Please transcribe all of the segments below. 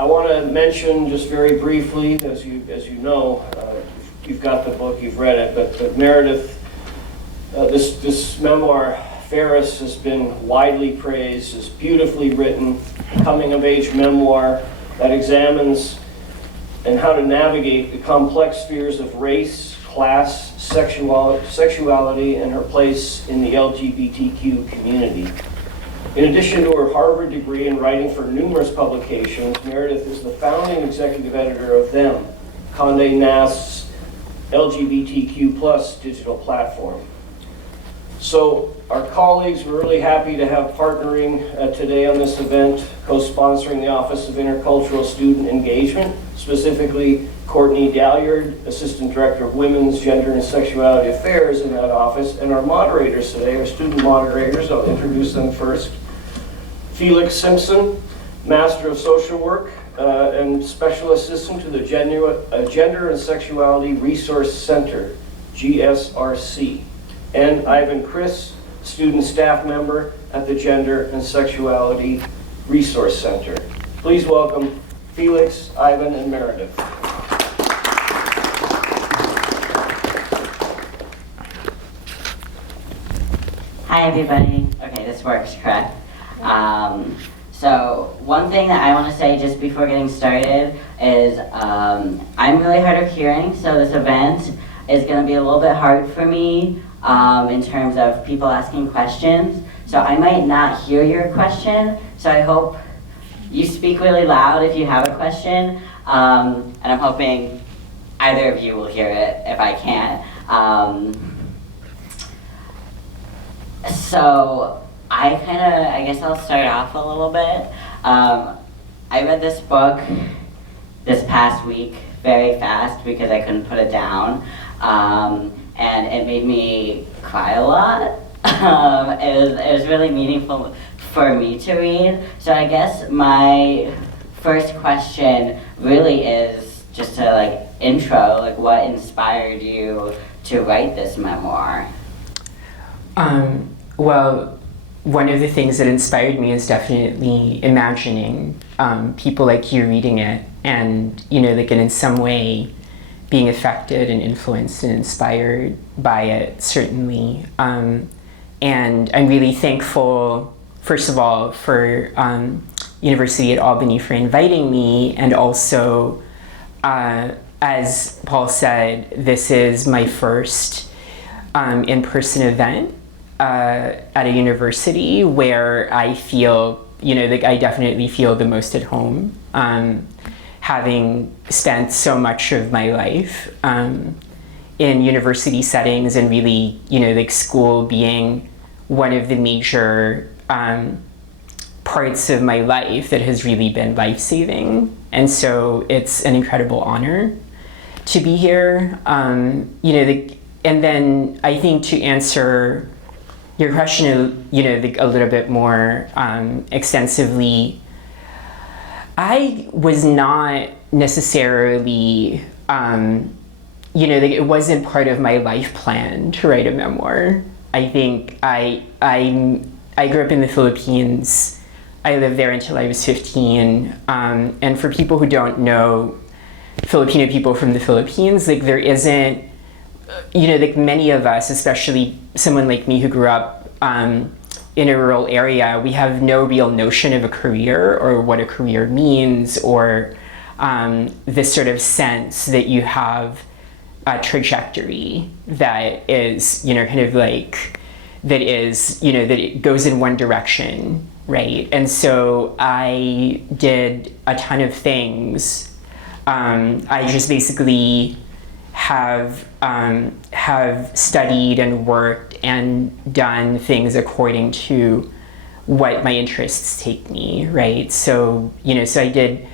I want to mention just very briefly, as you know, you've got the book, you've read it, but Meredith, this memoir, Fairest, has been widely praised, is beautifully written, coming-of-age memoir that examines and how to navigate the complex spheres of race, class, sexuality, and her place in the LGBTQ community. In addition to her Harvard degree and writing for numerous publications, Meredith is the founding executive editor of Them, Condé Nast's LGBTQ+ digital platform. So our colleagues, we're really happy to have partnering today on this event, co-sponsoring the Office of Intercultural Student Engagement, specifically Courtney Dalliard, Assistant Director of Women's, Gender, and Sexuality Affairs in that office, and our moderators today, our student moderators, I'll introduce them first. Felix Simpson, Master of Social Work and Special Assistant to the Gender and Sexuality Resource Center, GSRC. And Ivan Chris, Student Staff Member at the Gender and Sexuality Resource Center. Please welcome Felix, Ivan, and Meredith. Hi everybody. Okay, this works, correct? So one thing that I want to say just before getting started is I'm really hard of hearing, so this event is going to be a little bit hard for me in terms of people asking questions. So I might not hear your question, so I hope you speak really loud if you have a question, and I'm hoping either of you will hear it if I can't. So I guess I'll start off a little bit. I read this book this past week very fast because I couldn't put it down, and it made me cry a lot. It was really meaningful for me to read. So I guess my first question really is just to intro, what inspired you to write this memoir? Well, one of the things that inspired me is definitely imagining people like you reading it and, in some way being affected and influenced and inspired by it, certainly. And I'm really thankful, first of all, for University at Albany for inviting me, and also, as Paul said, this is my first in-person event at a university where I feel, I definitely feel the most at home, having spent so much of my life in university settings, and really, school being one of the major parts of my life that has really been life-saving. And so it's an incredible honor to be here. And then I think to answer your question, a little bit more extensively, I was not necessarily, it wasn't part of my life plan to write a memoir. I think I grew up in the Philippines. I lived there until I was 15. And for people who don't know Filipino people from the Philippines, there isn't, many of us, especially someone like me who grew up in a rural area, we have no real notion of a career or what a career means, or this sort of sense that you have a trajectory that is, that it goes in one direction, right? And so I did a ton of things. I just basically have studied and worked and done things according to what my interests take me, right? So, so I did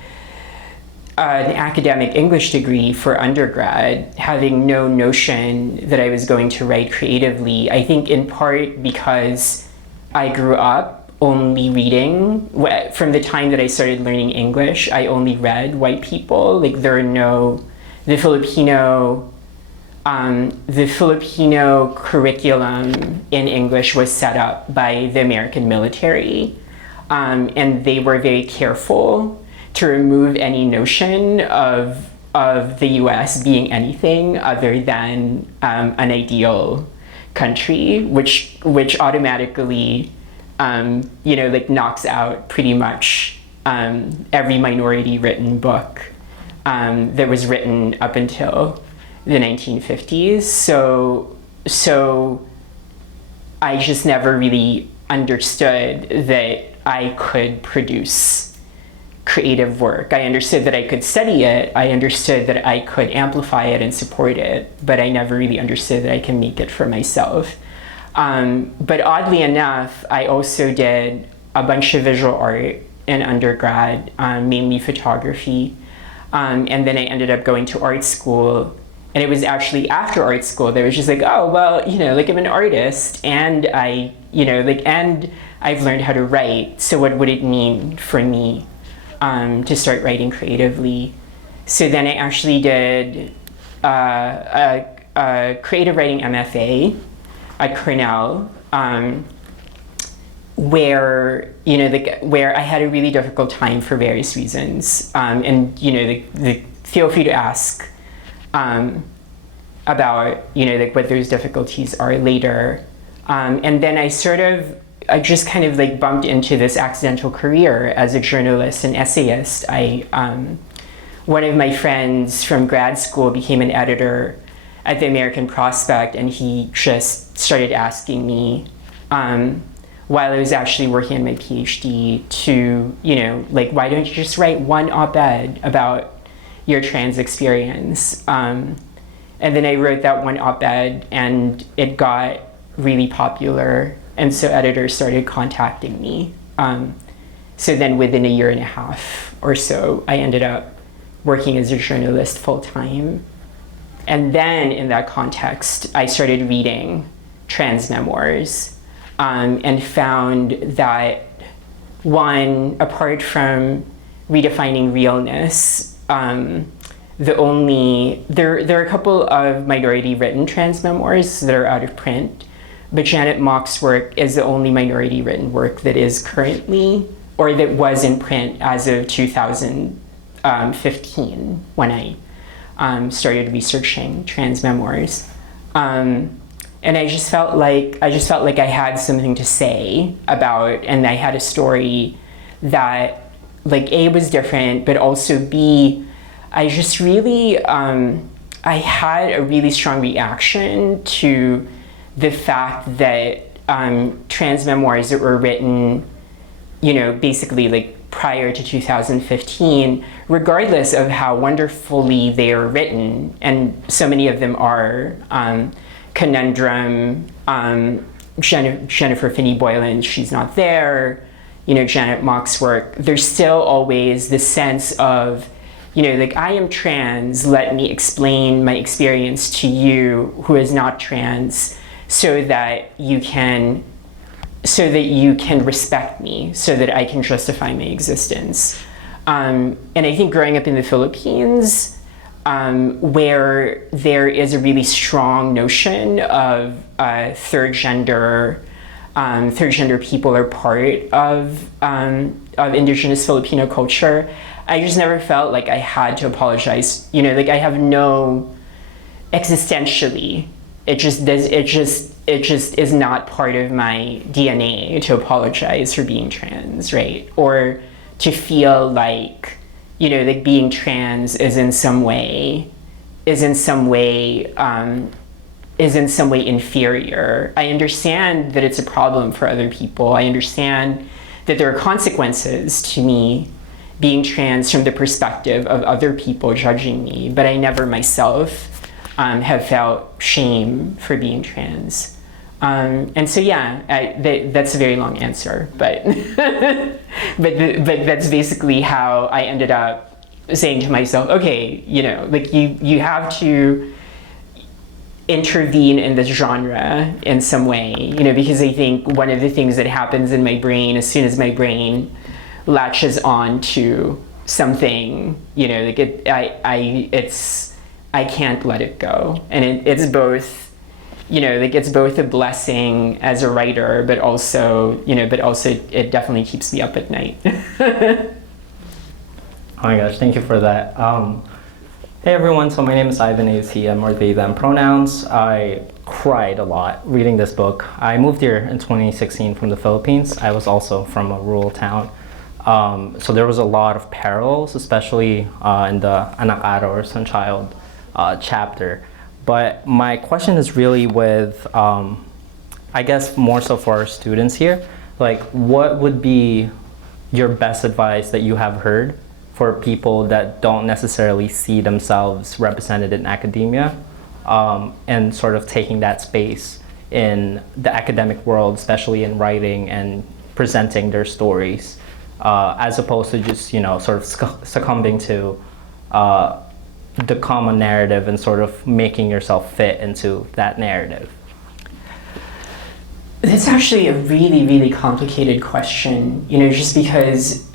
an academic English degree for undergrad, having no notion that I was going to write creatively. I think in part because I grew up only reading, from the time that I started learning English, I only read white people. The Filipino curriculum in English was set up by the American military, and they were very careful to remove any notion of the US being anything other than an ideal country, which automatically, like knocks out pretty much every minority written book that was written up until the 1950s. So I just never really understood that I could produce creative work. I understood that I could study it. I understood that I could amplify it and support it, but I never really understood that I can make it for myself. But oddly enough, I also did a bunch of visual art in undergrad, mainly photography. And then I ended up going to art school. And it was actually after art school that I was just like, oh, well, like I'm an artist and and I've learned how to write. So what would it mean for me to start writing creatively? So then I actually did a creative writing MFA at Cornell, where where I had a really difficult time for various reasons, and feel free to ask about what those difficulties are later, and then I just kind of bumped into this accidental career as a journalist and essayist. One of my friends from grad school became an editor at the American Prospect, and he just started asking me while I was actually working on my PhD to, why don't you just write one op-ed about your trans experience? And then I wrote that one op-ed and it got really popular. And so editors started contacting me. So then within a year and a half or so, I ended up working as a journalist full-time. And then in that context, I started reading trans memoirs and found that one, apart from redefining realness, there are a couple of minority written trans memoirs that are out of print, but Janet Mock's work is the only minority written work that is currently, or that was in print as of 2015 when I started researching trans memoirs. And I just felt like I had something to say about, and I had a story that A, was different, but also B, I just really, I had a really strong reaction to the fact that trans memoirs that were written, basically prior to 2015, regardless of how wonderfully they are written, and so many of them are, Conundrum, Jennifer Finney Boylan, she's not there, Janet Mock's work, there's still always this sense of, I am trans, let me explain my experience to you who is not trans so that you can respect me, so that I can justify my existence. And I think growing up in the Philippines, where there is a really strong notion of third gender people are part of indigenous Filipino culture, I just never felt like I had to apologize. I have no, existentially, it just is not part of my DNA to apologize for being trans, right? Or to feel like, being trans is in some way inferior. I understand that it's a problem for other people. I understand that there are consequences to me being trans from the perspective of other people judging me, but I never myself have felt shame for being trans. And so that's a very long answer, but but that's basically how I ended up saying to myself, okay, you have to intervene in this genre in some way, because I think one of the things that happens in my brain as soon as my brain latches on to something, I can't let it go, and it's both. It's both a blessing as a writer, but also it definitely keeps me up at night. Oh my gosh, thank you for that. Hey everyone, so my name is Ivan, he, or they, them pronouns. I cried a lot reading this book. I moved here in 2016 from the Philippines. I was also from a rural town. So there was a lot of parallels, especially in the anak araw or son child chapter. But my question is really with, I guess more so for our students here, like what would be your best advice that you have heard for people that don't necessarily see themselves represented in academia, and sort of taking that space in the academic world, especially in writing and presenting their stories, as opposed to just, you know, sort of succumbing to the common narrative and sort of making yourself fit into that narrative? That's actually a really, really complicated question, you know, just because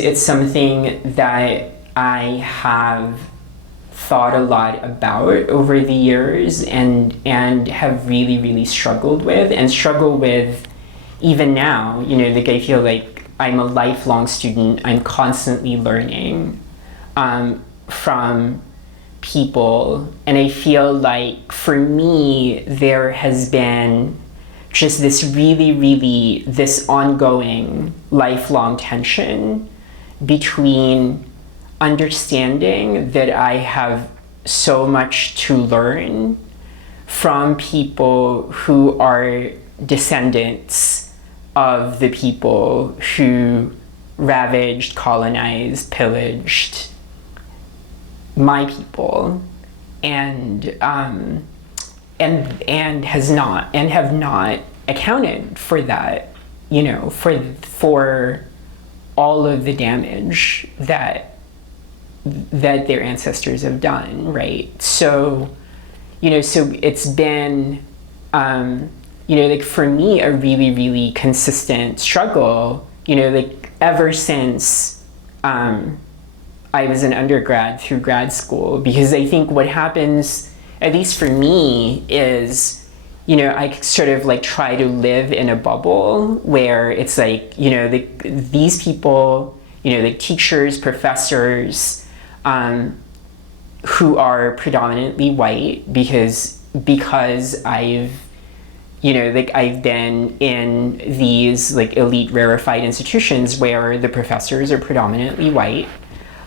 it's something that I have thought a lot about over the years and have really, really struggled with even now. You know, like I feel like I'm a lifelong student. I'm constantly learning from people, and I feel like for me there has been just this this ongoing lifelong tension between understanding that I have so much to learn from people who are descendants of the people who ravaged, colonized, pillaged my people, and have not accounted for that, you know, for all of the damage that their ancestors have done, right? So, you know, so it's been, you know, like for me, a really, really consistent struggle, you know, like ever since I was an undergrad through grad school, because I think what happens, at least for me, is, you know, I sort of like try to live in a bubble where it's like, you know, these people, you know, the teachers, professors, who are predominantly white, because I've, you know, like I've been in these like elite rarefied institutions where the professors are predominantly white.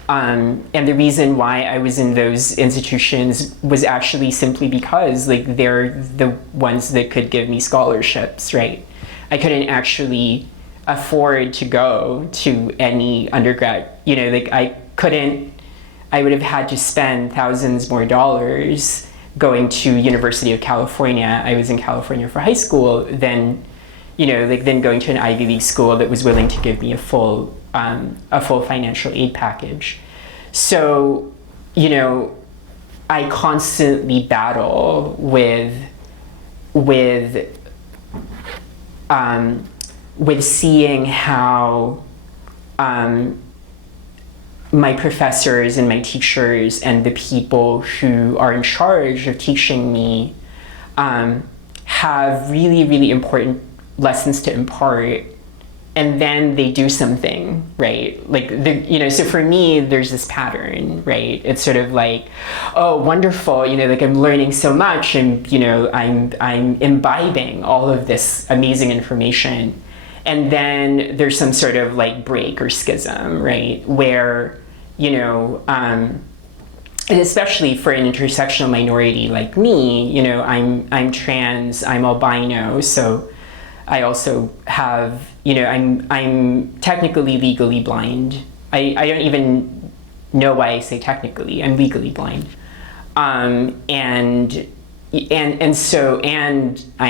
And the reason why I was in those institutions was actually simply because like they're the ones that could give me scholarships, right? I couldn't actually afford to go to any undergrad, you know, like I would have had to spend thousands more dollars going to University of California. I was in California for high school, than, you know, like then going to an Ivy League school that was willing to give me a full financial aid package. So, you know, I constantly battle with seeing how my professors and my teachers and the people who are in charge of teaching me have really, really important lessons to impart, and then they do something, right? Like, you know, so for me, there's this pattern, right? It's sort of like, oh, wonderful, you know, like I'm learning so much, and, you know, I'm imbibing all of this amazing information. And then there's some sort of like break or schism, right? Where, you know, and especially for an intersectional minority like me, you know, I'm trans, I'm albino, so I also have, you know, I'm technically legally blind. I don't even know why I say technically. I'm legally blind, and I'm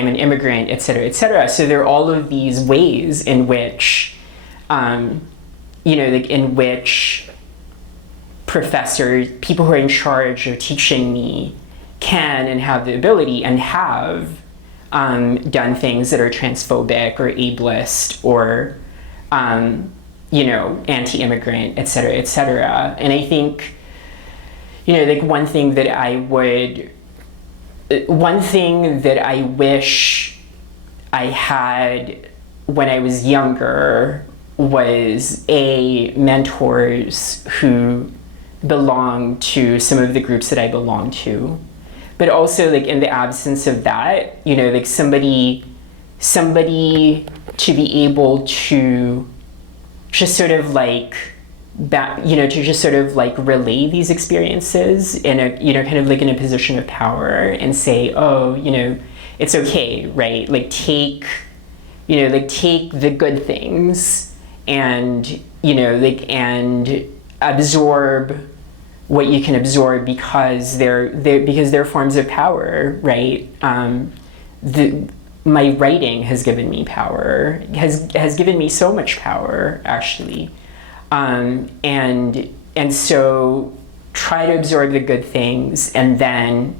an immigrant, et cetera, et cetera. So there are all of these ways in which, you know, like in which professors, people who are in charge of teaching me, can and have the ability and have done things that are transphobic or ableist or, you know, anti-immigrant, et cetera, et cetera. And I think, you know, like one thing that I wish I had when I was younger was mentors who belong to some of the groups that I belong to, but also like in the absence of that, you know, like somebody to be able to just sort of like to just sort of like relay these experiences in a, you know, kind of like in a position of power and say, oh, you know, it's okay, right? Like take the good things and, you know, like, and absorb what you can absorb because they're forms of power, right? My writing has given me power, has given me so much power, actually. And so try to absorb the good things, and then,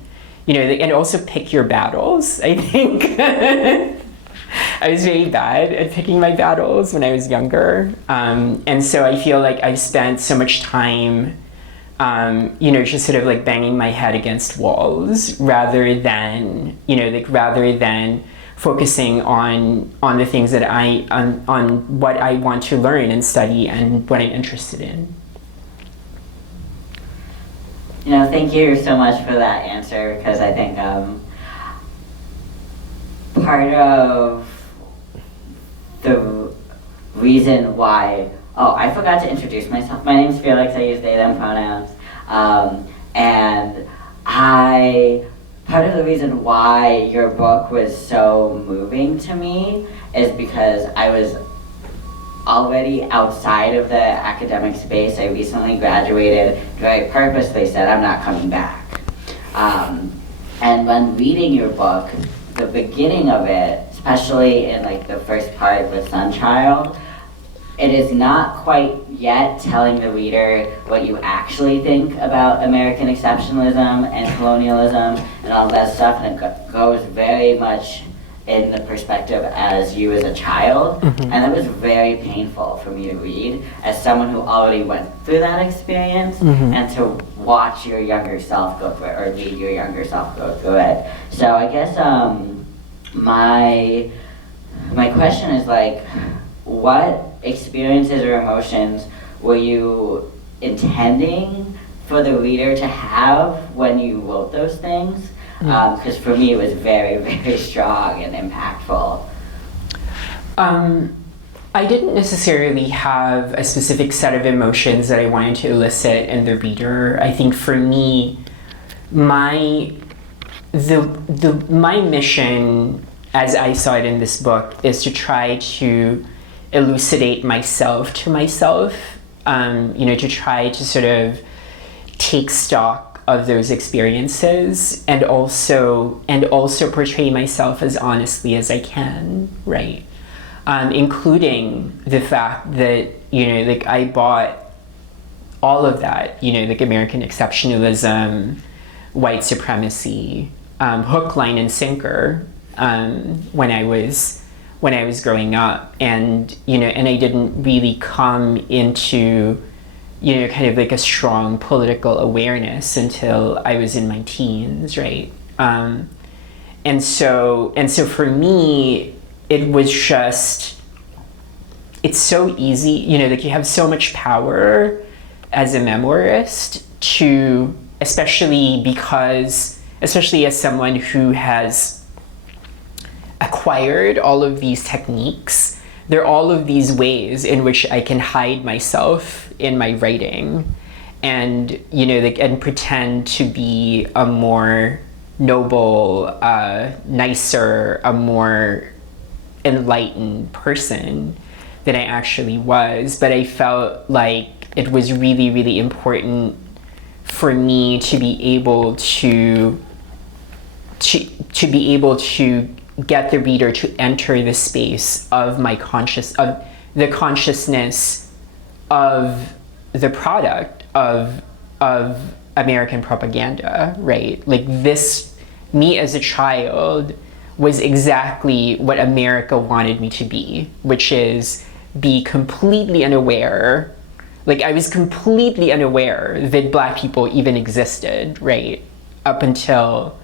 you know, and also pick your battles, I think. I was very bad at picking my battles when I was younger. And so I feel like I've spent so much time, you know, just sort of like banging my head against walls rather than focusing on the things that on what I want to learn and study and what I'm interested in. You know, thank you so much for that answer, because I think part of the reason why, I forgot to introduce myself. My name's Felix, I use they, them pronouns. And part of the reason why your book was so moving to me is because I was already outside of the academic space. I recently graduated, very purposely said I'm not coming back. And when reading your book, the beginning of it, especially in like the first part with Sunchild, it is not quite yet telling the reader what you actually think about American exceptionalism and colonialism and all that stuff, and it goes very much in the perspective as you as a child, and that was very painful for me to read as someone who already went through that experience, and to watch your younger self go through it, or read your younger self go through it. So I guess my question is like, what experiences or emotions were you intending for the reader to have when you wrote those things? Because for me it was very, very strong and impactful. I didn't necessarily have a specific set of emotions that I wanted to elicit in the reader. I think for me, my mission, as I saw it in this book, is to try to elucidate myself to myself, you know, to try to sort of take stock of those experiences and also portray myself as honestly as I can, right? Including the fact that, you know, like I bought all of that, you know, like American exceptionalism, white supremacy, hook, line, and sinker, when I was growing up, and, you know, and I didn't really come into, you know, kind of like a strong political awareness until I was in my teens, right? And so for me, it was just, it's so easy, you know, like you have so much power as a memoirist to, especially as someone who has acquired all of these techniques, there are all of these ways in which I can hide myself in my writing and, you know, like, and pretend to be a more noble, nicer, a more enlightened person than I actually was. But I felt like it was really, really important for me to be able to get the reader to enter the space of the consciousness of the product of American propaganda, right? Like this, me as a child was exactly what America wanted me to be, which is be completely unaware. Like I was completely unaware that Black people even existed, right? Up until,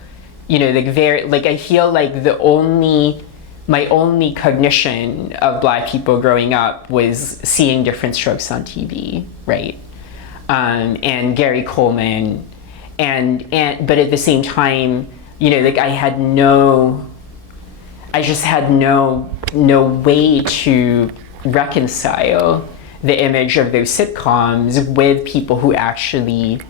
you know, like I feel like the only my only cognition of Black people growing up was seeing Different Strokes on TV, right? And Gary Coleman, but at the same time, like I just had no way to reconcile the image of those sitcoms with people who actually,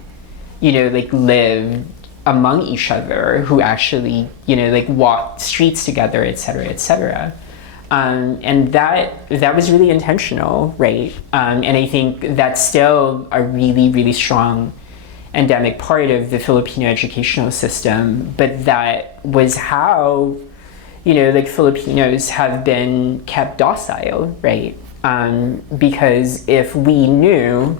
like lived among each other, who actually, like walked streets together, et cetera, et cetera. And that was really intentional, right? And I think that's still a really, really strong endemic part of the Filipino educational system, but that was how, like Filipinos have been kept docile, right? Because if we knew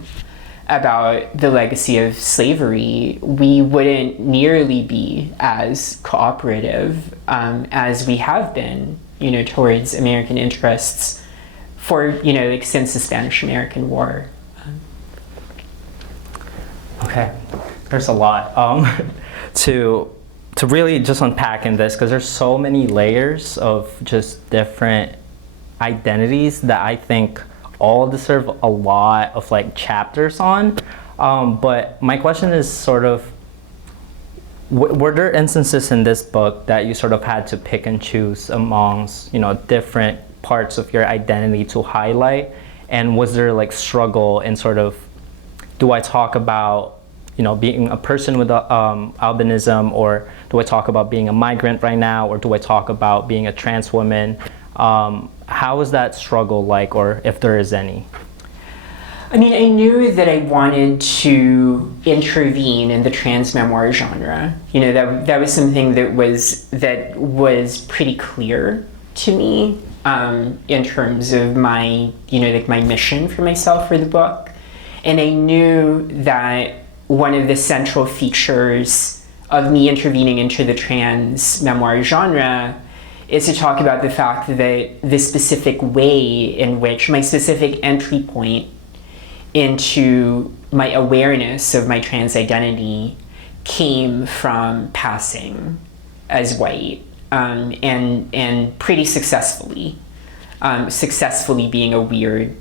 about the legacy of slavery, we wouldn't nearly be as cooperative as we have been, towards American interests for, like since the Spanish-American War. Okay, there's a lot to really just unpack in this, because there's so many layers of just different identities that I think all deserve a lot of like chapters on. But my question is sort of, were there instances in this book that you sort of had to pick and choose amongst, different parts of your identity to highlight? And was there like struggle in sort of, do I talk about, being a person with albinism, or do I talk about being a migrant right now, or do I talk about being a trans woman? How is that struggle like, or if there is any? I mean, I knew that I wanted to intervene in the trans memoir genre. That was something that was pretty clear to me in terms of my, like my mission for myself for the book. And I knew that one of the central features of me intervening into the trans memoir genre is to talk about the fact that the specific way in which my specific entry point into my awareness of my trans identity came from passing as white, and pretty successfully being a weird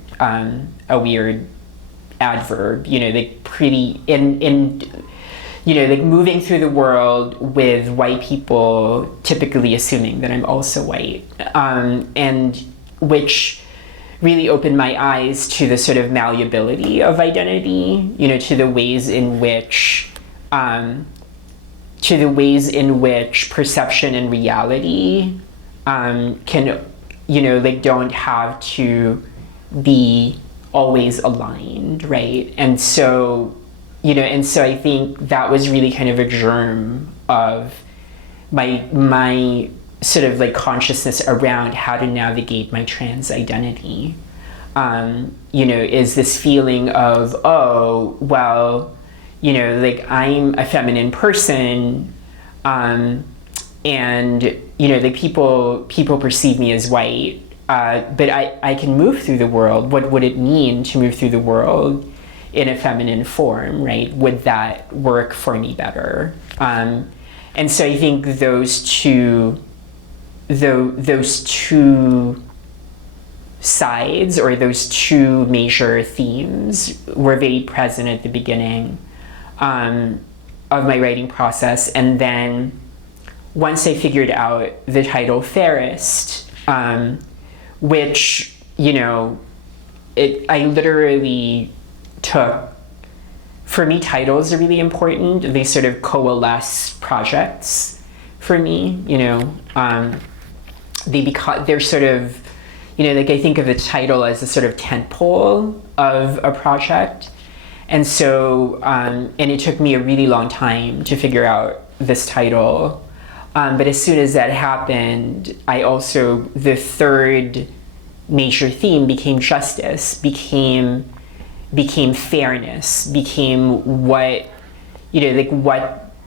adverb, like pretty like moving through the world with white people typically assuming that I'm also white, and which really opened my eyes to the sort of malleability of identity, to the ways in which perception and reality can, like don't have to be always aligned, right? And so I think that was really kind of a germ of my sort of like consciousness around how to navigate my trans identity. Is this feeling of, oh, well, like I'm a feminine person, and like people perceive me as white, but I can move through the world. What would it mean to move through the world in a feminine form, right? Would that work for me better? And so I think those two sides, or those two major themes, were very present at the beginning of my writing process. And then once I figured out the title Fairest, which, I literally took, for me, titles are really important. They sort of coalesce projects for me, they're sort of, like I think of the title as a sort of tentpole of a project. And so, and it took me a really long time to figure out this title. But as soon as that happened, the third major theme became justice, became fairness, became what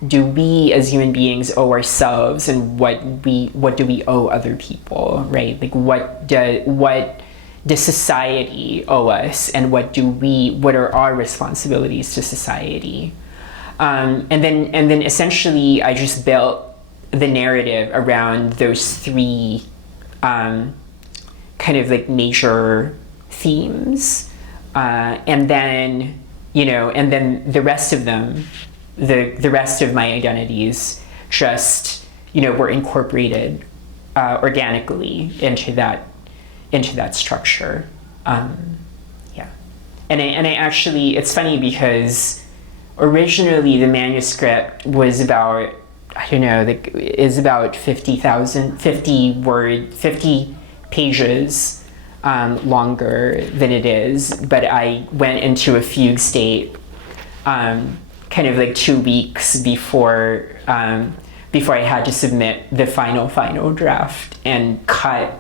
do we as human beings owe ourselves, and what do we owe other people, right? Like what does society owe us, and what are our responsibilities to society? And then essentially I just built the narrative around those three kind of like major themes, and then the rest of them, the rest of my identities just were incorporated organically into that structure. And I actually, it's funny because originally the manuscript was about, is about 50 pages longer than it is, but I went into a fugue state kind of like 2 weeks before I had to submit the final draft, and cut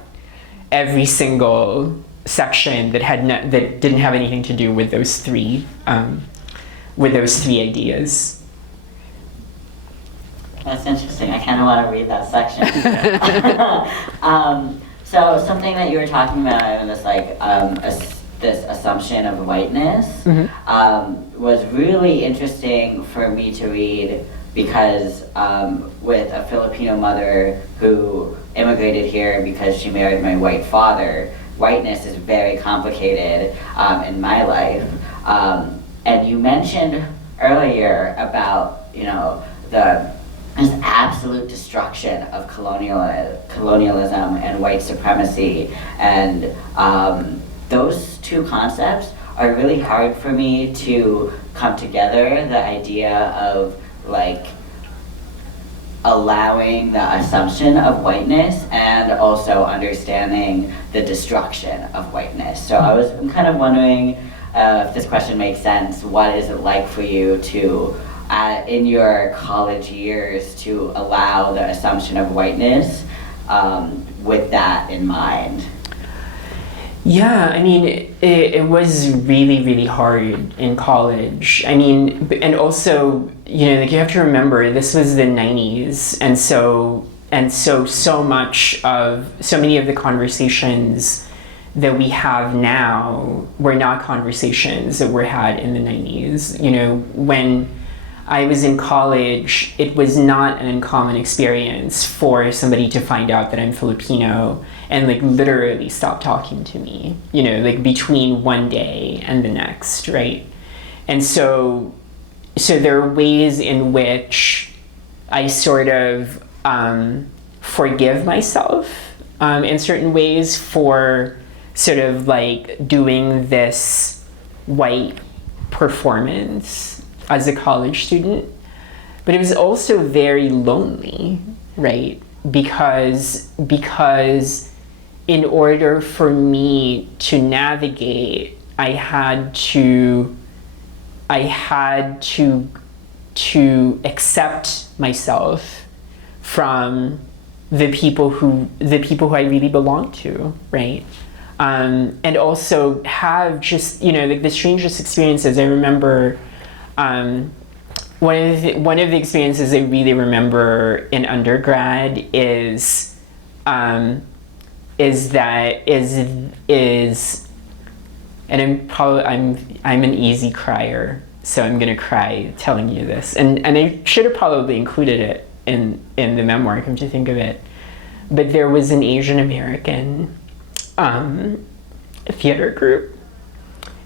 every single section that didn't have anything to do with those three ideas. That's interesting. I kind of want to read that section. So something that you were talking about, this this assumption of whiteness, was really interesting for me to read, because with a Filipino mother who immigrated here because she married my white father, whiteness is very complicated in my life. And you mentioned earlier about this absolute destruction of colonialism and white supremacy, and those two concepts are really hard for me to come together. The idea of allowing the assumption of whiteness and also understanding the destruction of whiteness. So I'm kind of wondering if this question makes sense. What is it like for you to, in your college years, to allow the assumption of whiteness with that in mind? Yeah, I mean, it was really, really hard in college. I mean, and also, you have to remember, this was the 90s, and so many of the conversations that we have now were not conversations that were had in the 90s. When I was in college, it was not an uncommon experience for somebody to find out that I'm Filipino and literally stop talking to me, between one day and the next, right? And so there are ways in which I sort of forgive myself in certain ways for sort of doing this white performance as a college student. But it was also very lonely, right? Because in order for me to navigate, I had to accept myself from the people who I really belong to, right? And also have just the strangest experiences. I remember one of the experiences I really remember in undergrad is and I'm an easy crier, so I'm gonna cry telling you this, and I should have probably included it in the memoir, come to think of it, but there was an Asian American theater group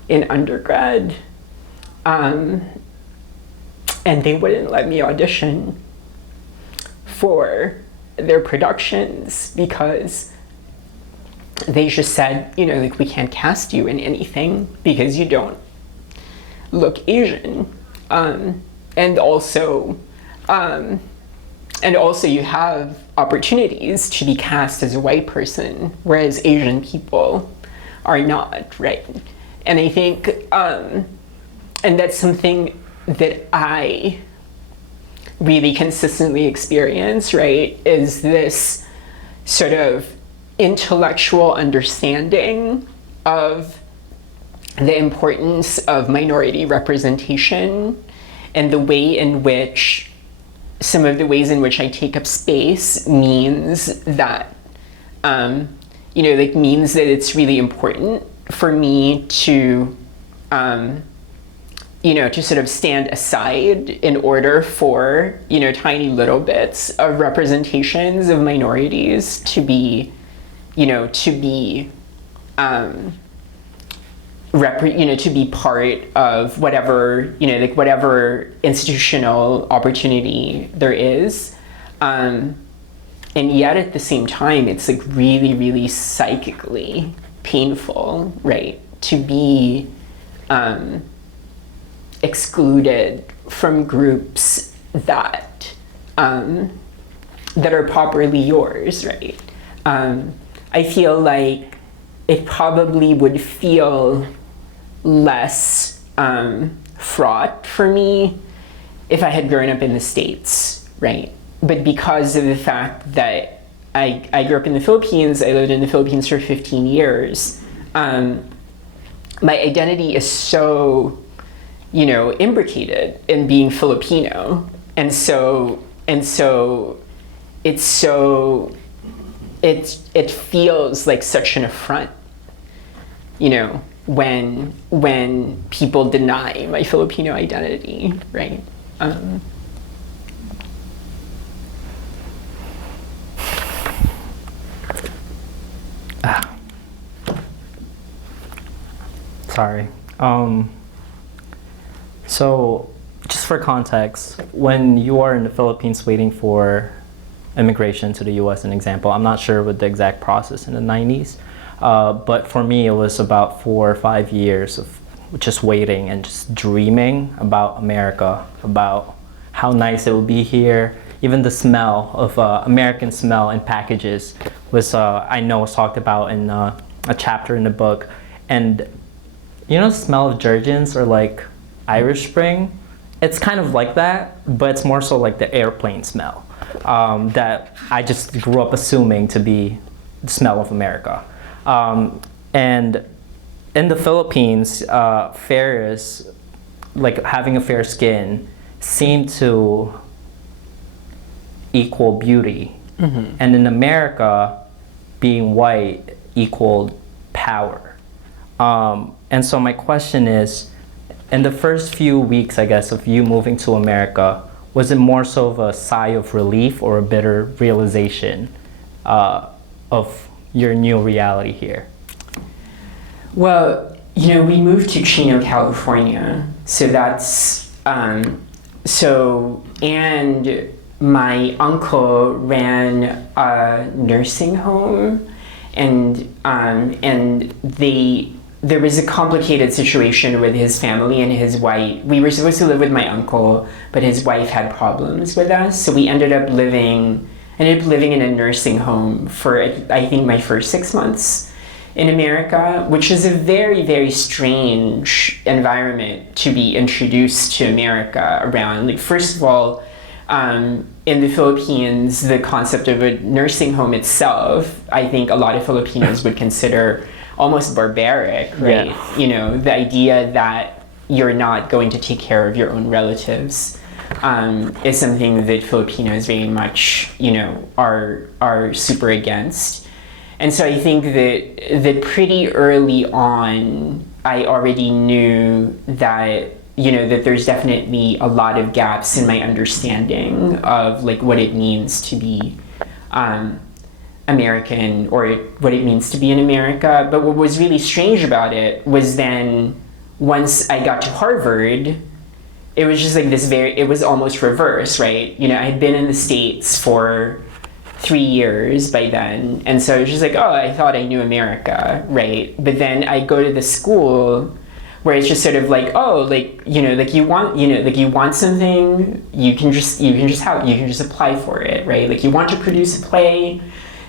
in undergrad, and they wouldn't let me audition for their productions because they just said, we can't cast you in anything because you don't look Asian, and also you have opportunities to be cast as a white person, whereas Asian people are not, right? And I think, and that's something that I really consistently experience, right, is this sort of intellectual understanding of the importance of minority representation and the way in which some of the ways in which I take up space means that means that it's really important for me to to sort of stand aside in order for tiny little bits of representations of minorities to be to be to be part of whatever, like whatever institutional opportunity there is. And yet at the same time, it's like really, really psychically painful, right? To be excluded from groups that are properly yours, right? I feel like it probably would feel less fraught for me if I had grown up in the States, right? But because of the fact that I grew up in the Philippines, I lived in the Philippines for 15 years, my identity is so, imbricated in being Filipino. And so it feels like such an affront, when people deny my Filipino identity, right? Sorry. So, just for context, when you are in the Philippines waiting for immigration to the US, an example, I'm not sure what the exact process in the 90s, but for me it was about 4 or 5 years of just waiting and just dreaming about America, about how nice it would be here. Even the smell of American smell in packages was, I know, was talked about in a chapter in the book. And the smell of Jergens or like Irish Spring? It's kind of like that, but it's more so like the airplane smell that I just grew up assuming to be the smell of America. And in the Philippines, fairest, like having a fair skin, seemed to equal beauty. Mm-hmm. And in America, being white equaled power. And so my question is, in the first few weeks, I guess, of you moving to America, was it more so of a sigh of relief or a bitter realization of your new reality here? Well, we moved to Chino, California. So that's, and my uncle ran a nursing home, and there was a complicated situation with his family and his wife. We were supposed to live with my uncle, but his wife had problems with us. So we ended up living in a nursing home for, I think, my first 6 months in America, which is a very, very strange environment to be introduced to America around. Like, first of all, in the Philippines, the concept of a nursing home itself, I think a lot of Filipinos would consider almost barbaric, right? Yeah. The idea that you're not going to take care of your own relatives is something that Filipinos very much, are super against. And so I think that pretty early on, I already knew that, that there's definitely a lot of gaps in my understanding of like what it means to be American, or what it means to be in America. But what was really strange about it was then once I got to Harvard, it was just like it was almost reverse, right? I had been in the States for 3 years by then, and so it was just like, oh, I thought I knew America, right? But then I go to the school where it's just sort of like, oh, like, like you want something, you can just apply for it, right? Like, you want to produce a play,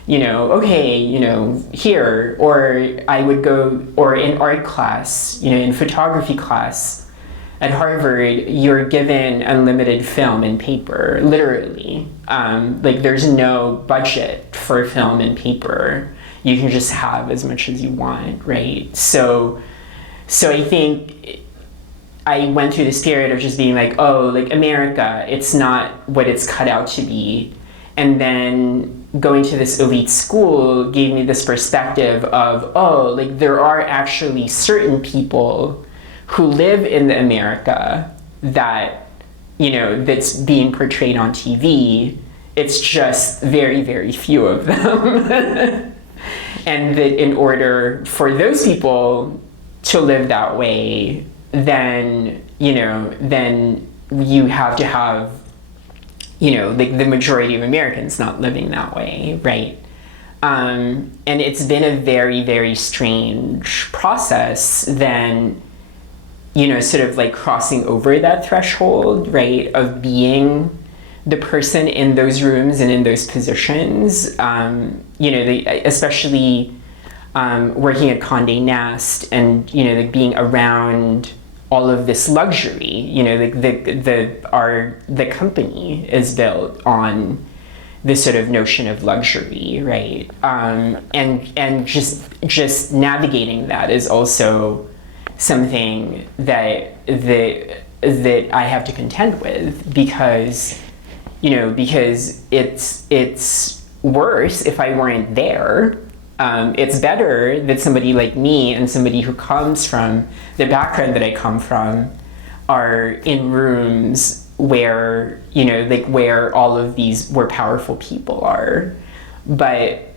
okay, here. Or I would go, or in art class, in photography class at Harvard, you're given unlimited film and paper, literally. Like, there's no budget for film and paper. You can just have as much as you want, right? So I think I went through this period of just being like, oh, like, America, it's not what it's cut out to be. And then going to this elite school gave me this perspective of, oh, like, there are actually certain people who live in the America that, that's being portrayed on TV. It's just very, very few of them. And that in order for those people to live that way, then, then you have to have, the majority of Americans not living that way, right? And it's been a very, very strange process then, sort of like crossing over that threshold, right, of being the person in those rooms and in those positions, especially working at Condé Nast and, being around all of this luxury, the company is built on this sort of notion of luxury, right? And just navigating that is also something that I have to contend with because it's worse if I weren't there. It's better that somebody like me and somebody who comes from the background that I come from are in rooms where, where all of where powerful people are. But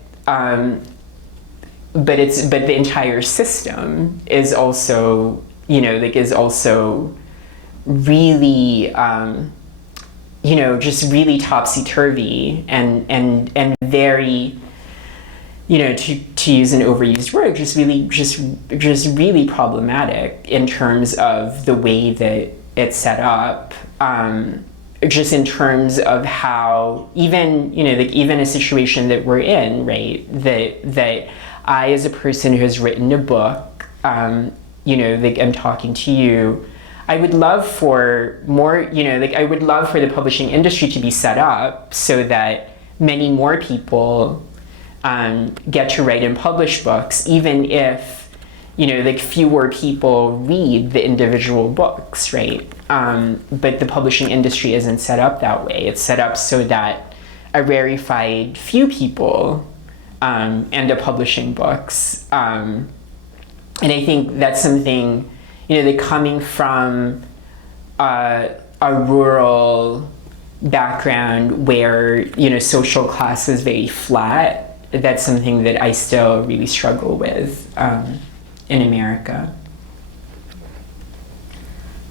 the entire system is also, is also really, just really topsy-turvy and very, to use an overused word, just really problematic in terms of the way that it's set up. Just in terms of how even, even a situation that we're in, right, that I, as a person who has written a book, I'm talking to you, I would love for more, I would love for the publishing industry to be set up so that many more people get to write and publish books, even if, fewer people read the individual books, right? But the publishing industry isn't set up that way. It's set up so that a rarefied few people end up publishing books. And I think that's something, that coming from a rural background where, social class is very flat, that's something that I still really struggle with in America.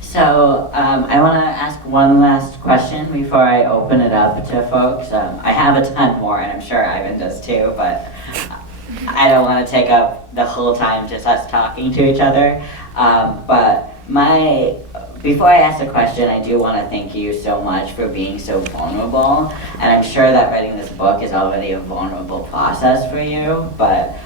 So I want to ask one last question before I open it up to folks. I have a ton more, and I'm sure Ivan does too, but I don't want to take up the whole time just us talking to each other. But before I ask the question, I do want to thank you so much for being so vulnerable. And I'm sure that writing this book is already a vulnerable process for you, but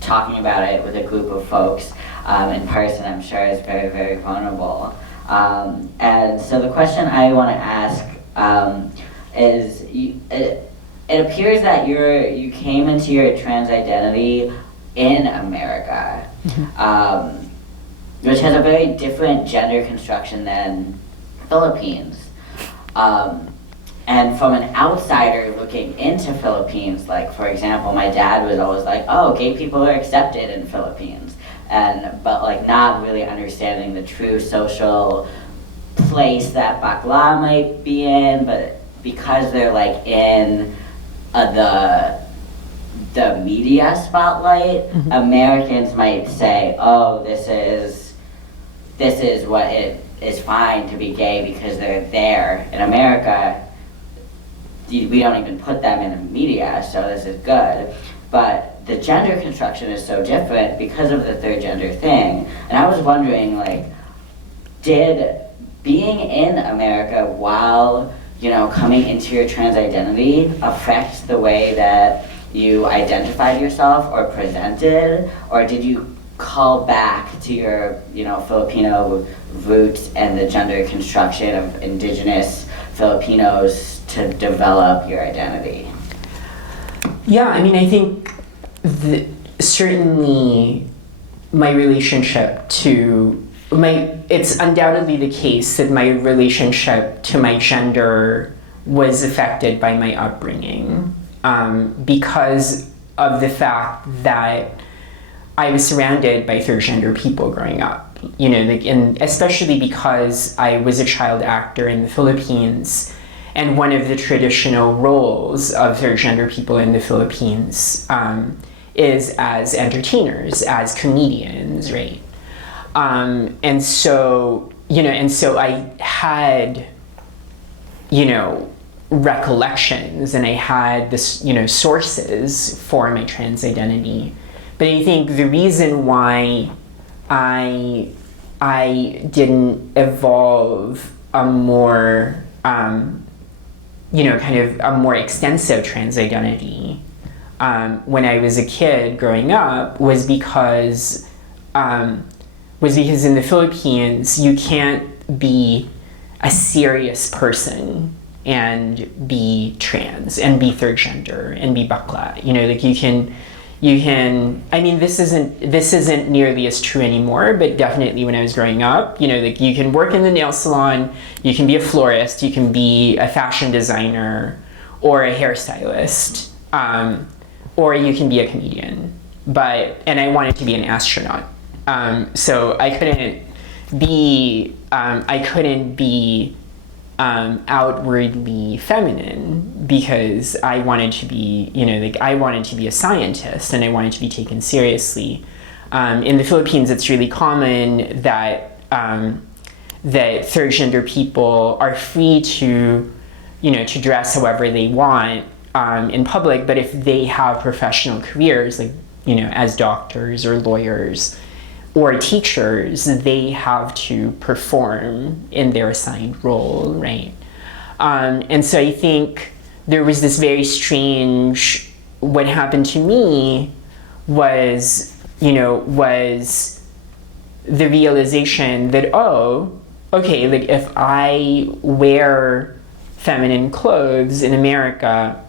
talking about it with a group of folks in person, I'm sure is very, very vulnerable. And so the question I want to ask is, it appears that you came into your trans identity in America, which has a very different gender construction than Philippines. And from an outsider looking into Philippines, like for example, my dad was always like, oh, gay people are accepted in Philippines. But like not really understanding the true social place that bakla might be in, but because they're like in the media spotlight, Americans might say, oh, this is what it is fine to be gay because they're there. In America, we don't even put them in the media, so this is good. But the gender construction is so different because of the third gender thing. And I was wondering, like, did being in America while, coming into your trans identity affect the way that you identified yourself or presented? Or did you call back to your, Filipino roots and the gender construction of indigenous Filipinos to develop your identity? Yeah, I mean, I think certainly my relationship to it's undoubtedly the case that my relationship to my gender was affected by my upbringing because of the fact that I was surrounded by third gender people growing up, and especially because I was a child actor in the Philippines. And one of the traditional roles of third gender people in the Philippines is as entertainers, as comedians, right? And so I had, recollections, and I had this, sources for my trans identity. But I think the reason why I didn't evolve a more, kind of a more extensive trans identity when I was a kid growing up was because in the Philippines you can't be a serious person and be trans and be third gender and be bakla. I mean, this isn't nearly as true anymore, but definitely when I was growing up, you can work in the nail salon, you can be a florist, you can be a fashion designer or a hairstylist, or you can be a comedian. And I wanted to be an astronaut. So I couldn't be outwardly feminine because I wanted to be, I wanted to be a scientist and I wanted to be taken seriously. In the Philippines, it's really common that third gender people are free to, to dress however they want in public, but if they have professional careers, like, as doctors or lawyers or teachers, they have to perform in their assigned role, right? And so I think there was this very strange, what happened to me was the realization that, okay, like if I wear feminine clothes in America,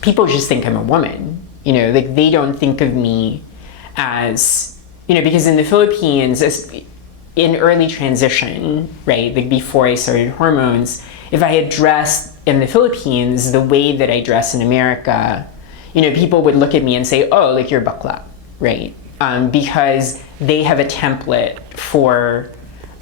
people just think I'm a woman, like they don't think of me as, because in the Philippines, in early transition, right, like before I started hormones, if I had dressed in the Philippines the way that I dress in America, people would look at me and say, oh, like you're bakla, right? Because they have a template for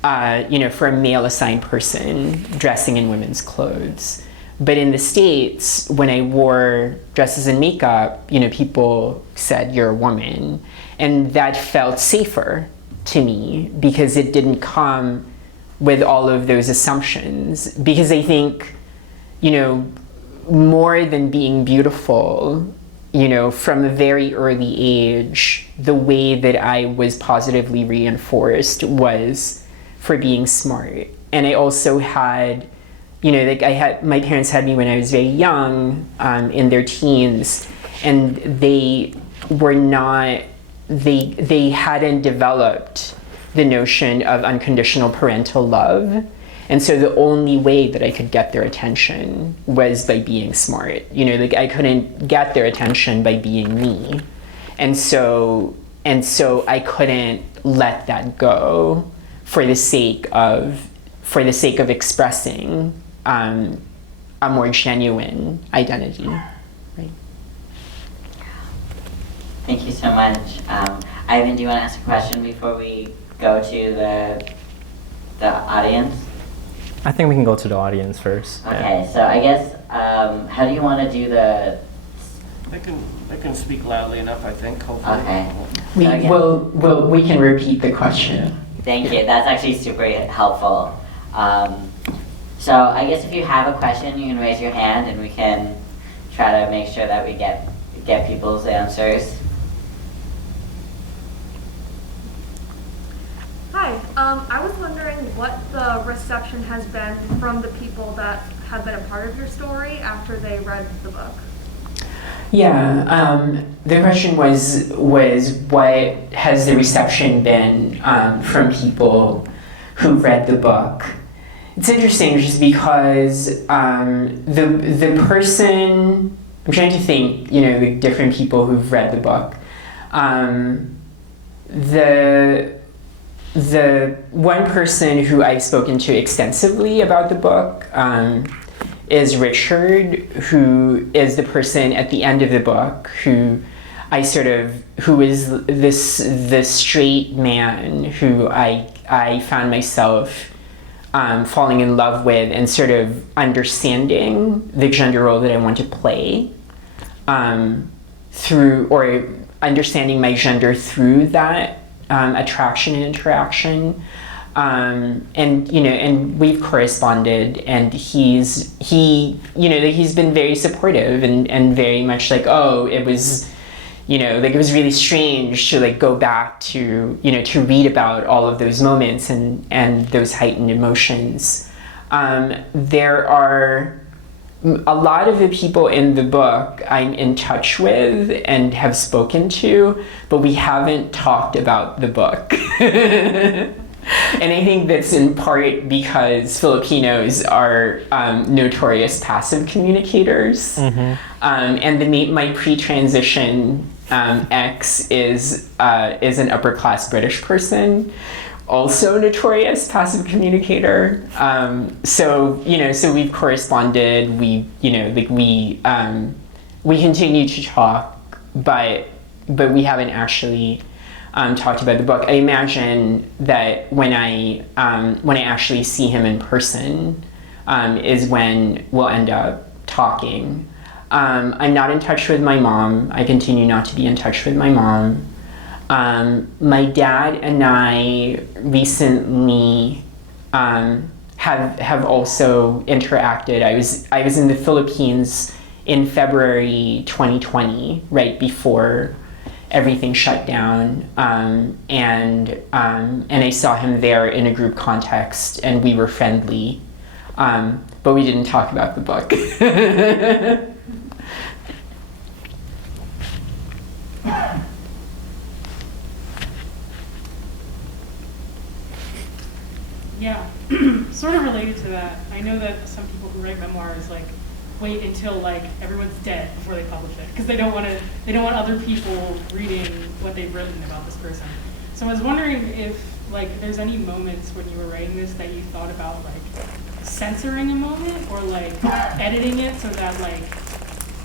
a male assigned person dressing in women's clothes. But in the States, when I wore dresses and makeup, people said you're a woman. And that felt safer to me because it didn't come with all of those assumptions. Because I think, more than being beautiful, from a very early age, the way that I was positively reinforced was for being smart. And I also had, my parents had me when I was very young, in their teens, and they hadn't developed the notion of unconditional parental love. And so the only way that I could get their attention was by being smart. I couldn't get their attention by being me. And so I couldn't let that go for the sake of expressing a more genuine identity. Right? Thank you so much. Ivan, do you want to ask a question before we go to the audience? I think we can go to the audience first. Okay, so I guess, how do you want to do the... They can speak loudly enough, I think, hopefully. Okay. We can repeat the question. Thank you. That's actually super helpful. So I guess if you have a question, you can raise your hand and we can try to make sure that we get people's answers. Hi, I was wondering what the reception has been from the people that have been a part of your story after they read the book. Yeah, the question was what has the reception been from people who read the book? It's interesting just because the person, I'm trying to think, the different people who've read the book. The one person who I've spoken to extensively about the book is Richard, who is the person at the end of the book who is this straight man who I found myself falling in love with and sort of understanding the gender role that I want to play through, or understanding my gender through that attraction and interaction. And we've corresponded, and he's been very supportive and very much like, oh, it was, it was really strange to go back to, to read about all of those moments and those heightened emotions. There are a lot of the people in the book I'm in touch with and have spoken to, but we haven't talked about the book. And I think that's in part because Filipinos are notorious passive communicators. And my pre-transition ex is an upper-class British person, also notorious passive communicator. So we've corresponded. We continue to talk, but we haven't actually talked about the book. I imagine that when I actually see him in person is when we'll end up talking. I'm not in touch with my mom. I continue not to be in touch with my mom. My dad and I recently have also interacted. I was in the Philippines in February 2020, right before everything shut down, and I saw him there in a group context, and we were friendly, but we didn't talk about the book. Yeah, sort of related to that. I know that some people who write memoirs wait until everyone's dead before they publish it because they don't want other people reading what they've written about this person. So I was wondering if there's any moments when you were writing this that you thought about censoring a moment or editing it so that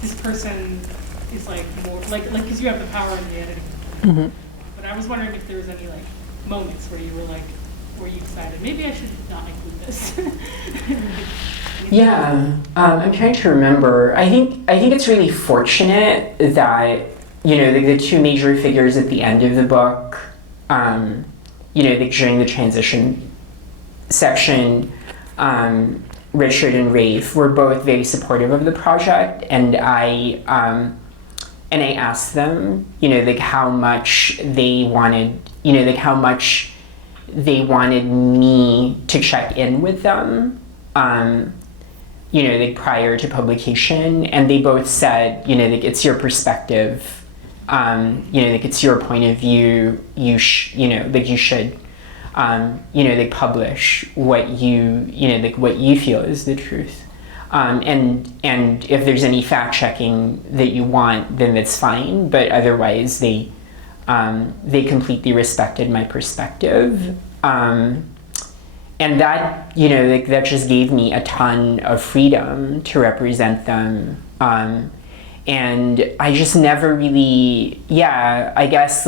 this person is more because you have the power in the editing. Mm-hmm. But I was wondering if there was any moments where you were where you decided maybe I should not include this. Yeah, I'm trying to remember. I think it's really fortunate that the two major figures at the end of the book, during the transition section, Richard and Rafe were both very supportive of the project, and I asked them, how much they wanted, how much they wanted me to check in with them, prior to publication, and they both said, it's your perspective, it's your point of view. You should, publish what what you feel is the truth, and if there's any fact checking that you want, then that's fine. But otherwise, they completely respected my perspective. And that, that just gave me a ton of freedom to represent them. And I just never really, I guess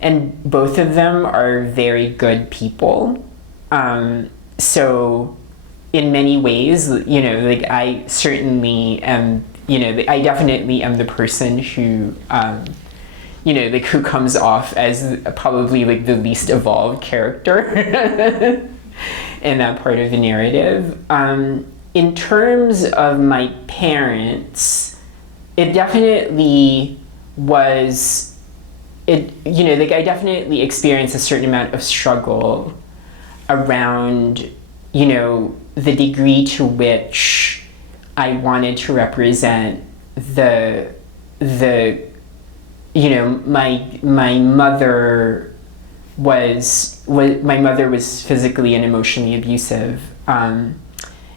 and both of them are very good people. So in many ways, I certainly am, I definitely am the person who, who comes off as probably the least evolved character in that part of the narrative. In terms of my parents, it definitely was, I definitely experienced a certain amount of struggle around, the degree to which I wanted to represent my mother was physically and emotionally abusive, and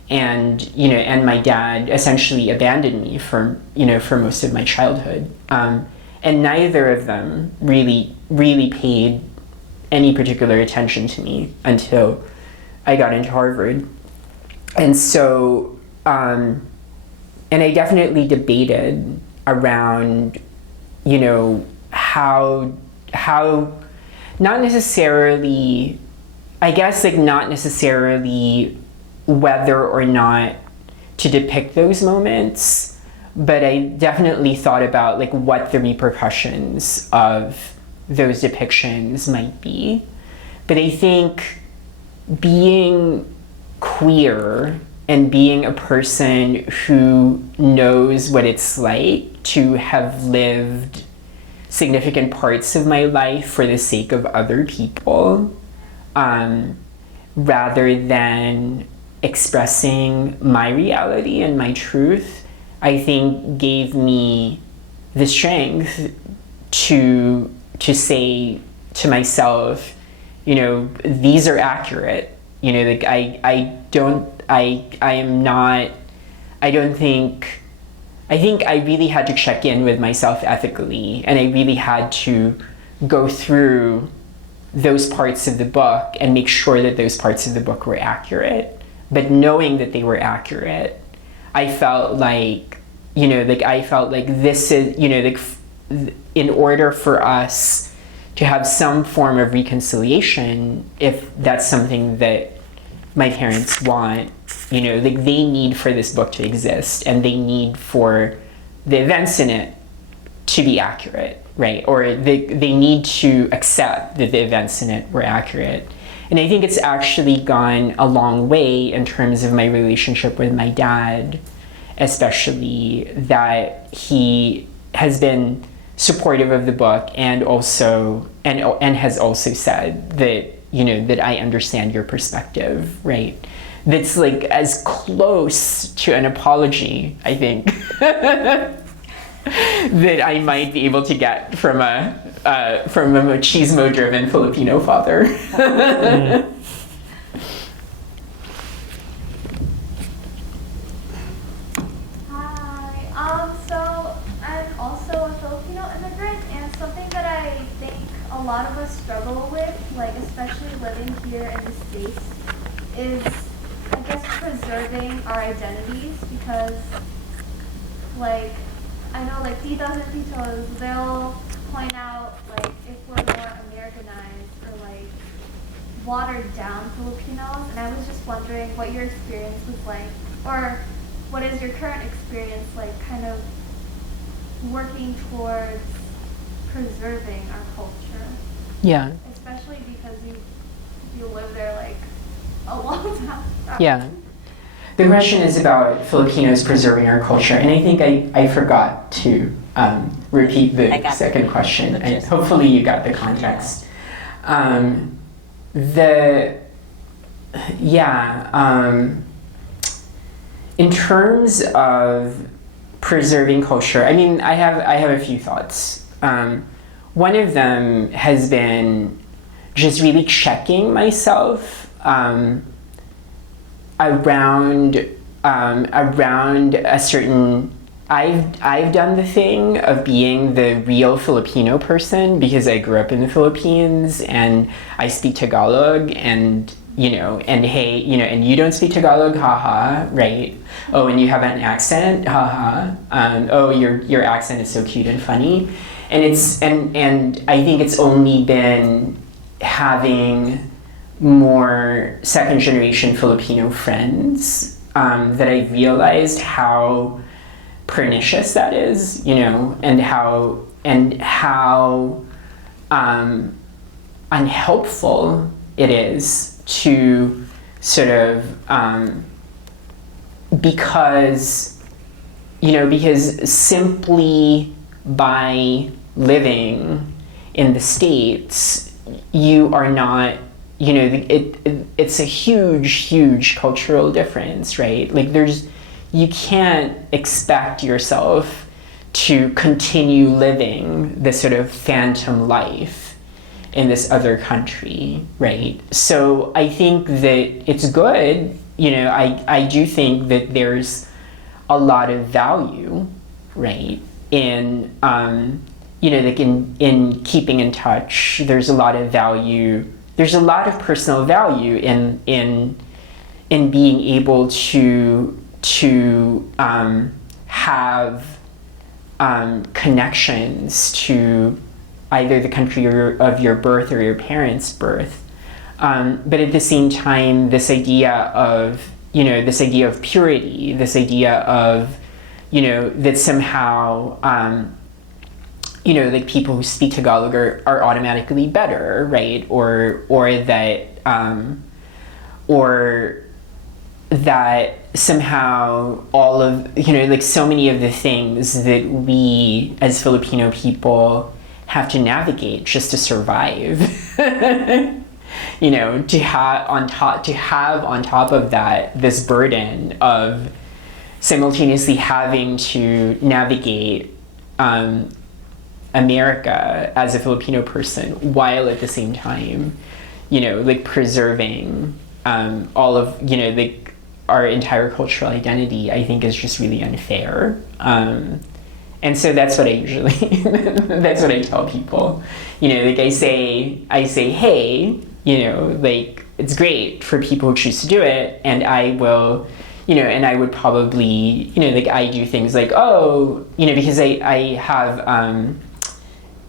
my dad essentially abandoned me for most of my childhood, and neither of them really paid any particular attention to me until I got into Harvard. And so and I definitely debated around how not necessarily I guess like not necessarily whether or not to depict those moments, but I definitely thought about like what the repercussions of those depictions might be. But I think being queer and being a person who knows what it's like to have lived significant parts of my life for the sake of other people, rather than expressing my reality and my truth, I think gave me the strength to say to myself, you know, these are accurate. You know, like I think I really had to check in with myself ethically, and I really had to go through those parts of the book and make sure that those parts of the book were accurate. But knowing that they were accurate, I felt like, you know, like I felt like this is, you know, like in order for us to have some form of reconciliation, if that's something that my parents want, you know, like they need for this book to exist, and they need for the events in it to be accurate, right? Or they need to accept that the events in it were accurate. And I think it's actually gone a long way in terms of my relationship with my dad, especially that he has been supportive of the book and also and has also said that, you know, that I understand your perspective, right? That's like as close to an apology, I think, that I might be able to get from a machismo-driven Filipino father. Hi. So I'm also a Filipino immigrant, and something that I think a lot of us struggle with, like especially living here in the States, is I guess preserving our identities, because like I know like titas and titos, they'll point out like if we're more Americanized or like watered down Filipinos, and I was just wondering what your experience was like, or what is your current experience like, kind of working towards preserving our culture. Yeah. Especially because you live there like a long time. Yeah. The question is about Filipinos preserving our culture, and I think I forgot to repeat the second question. And hopefully you got the context. In terms of preserving culture, I mean, I have a few thoughts. One of them has been just really checking myself around a certain. I've done the thing of being the real Filipino person because I grew up in the Philippines and I speak Tagalog, and hey, and you don't speak Tagalog, haha, right? Oh, and you have an accent, haha. Oh, your accent is so cute and funny, and I think it's only been having more second generation Filipino friends that I realized how pernicious that is, and how unhelpful it is to sort of because simply by living in the States, you are not, it's a huge cultural difference, right? Like you can't expect yourself to continue living this sort of phantom life in this other country, right? So I think that it's good, I do think that there's a lot of value, right, in like in keeping in touch. There's a lot of value, there's a lot of personal value in being able to have connections to either the country of your birth or your parents' birth. But at the same time, this idea of purity, this idea of, that somehow, like people who speak Tagalog are automatically better, right? Or that somehow all of, like so many of the things that we as Filipino people have to navigate just to survive, to have on top of that this burden of simultaneously having to navigate America as a Filipino person while at the same time, like preserving all of, like our entire cultural identity, I think is just really unfair. And so that's what I usually, that's what I tell people. Like I say, hey, like it's great for people who choose to do it, and I will, and I would probably, like I do things like, because I have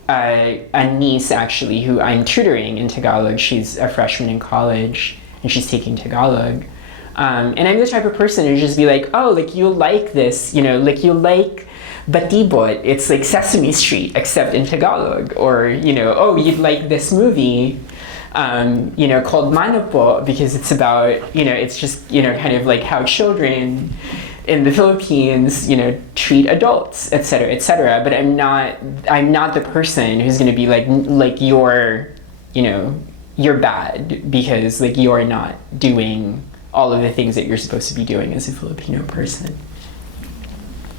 a niece actually who I'm tutoring in Tagalog. She's a freshman in college and she's taking Tagalog. And I'm the type of person who just be like, like you'll like this, like you'll like Batibot, it's like Sesame Street except in Tagalog. Or, you'd like this movie, called Manapo because it's about, it's just, kind of like how children in the Philippines, treat adults, etc., etc. But I'm not the person who's going to be like you're bad because like you're not doing all of the things that you're supposed to be doing as a Filipino person.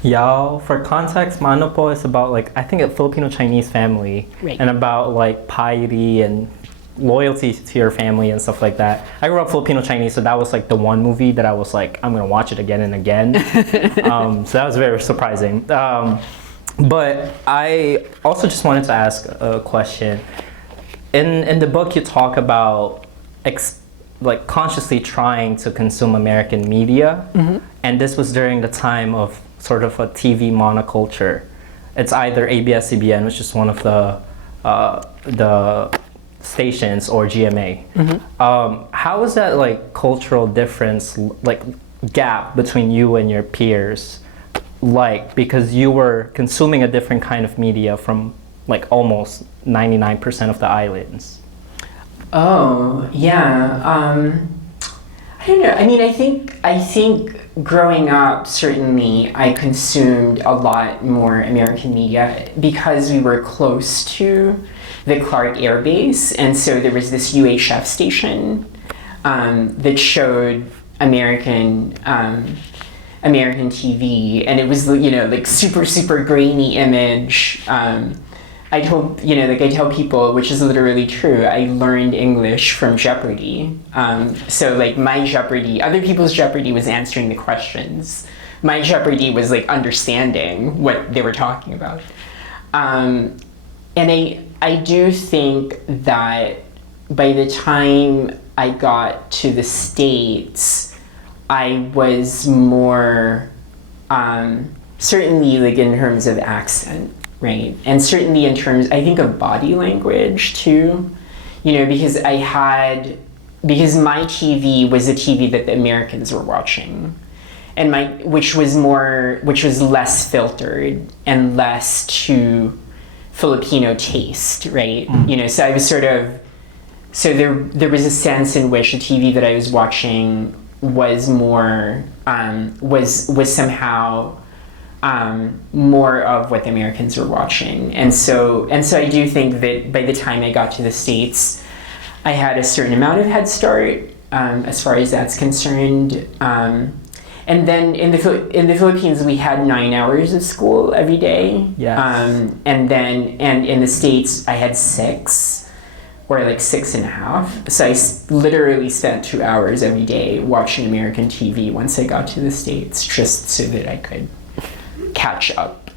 Yeah, for context, Manopo is about like, I think a Filipino-Chinese family, right, and about like piety and loyalty to your family and stuff like that. I grew up Filipino-Chinese, so that was like the one movie that I was like, I'm gonna watch it again and again. So that was very surprising. But I also just wanted to ask a question. In the book, you talk about like consciously trying to consume American media, and this was during the time of sort of a TV monoculture. It's either ABS-CBN, which is one of the stations, or GMA. How is that like cultural difference, like gap between you and your peers, like, because you were consuming a different kind of media from like almost 99% of the islands? Oh, yeah. I don't know. I mean, I think growing up, certainly, I consumed a lot more American media because we were close to the Clark Air Base, and so there was this UHF station that showed American TV, and it was, like super grainy image. I tell people, which is literally true, I learned English from Jeopardy. So like my Jeopardy, other people's Jeopardy was answering the questions. My Jeopardy was like understanding what they were talking about. And I do think that by the time I got to the States, I was more, certainly like in terms of accent, right? And certainly in terms, I think, of body language too, because because my TV was a TV that the Americans were watching, and which was less filtered and less to Filipino taste, right? So I was so there was a sense in which the TV that I was watching was more, was somehow more of what the Americans were watching. And so I do think that by the time I got to the States, I had a certain amount of head start as far as that's concerned. And then in the Philippines, we had 9 hours of school every day. Yes. And in the States, I had 6. Or like 6.5. So I literally spent 2 hours every day watching American TV once I got to the States, just so that I could catch up.